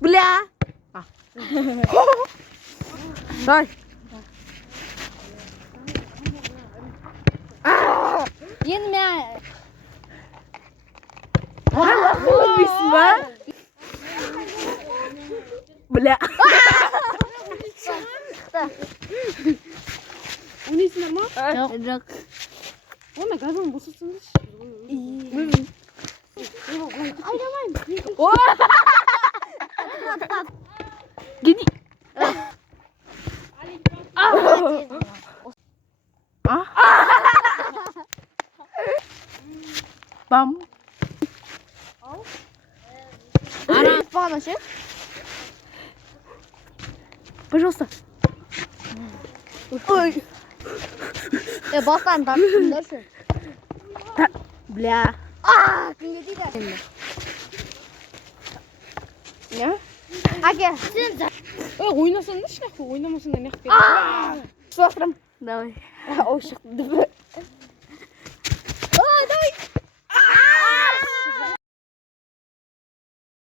Бля. Дай. Энэ мя. Бисма. Бля. Униз нормал? Жоқ. Оны газон босатсын ш. Гини. Бам. Ара панашы. Пожалуйста. Ой. Бастан тартыңдаршы. Бля. Кімге дейді? Не? Аке, сен Ойнасаң да шнаху, ойнамасаң да нахуй. Давай. Ой, шықты.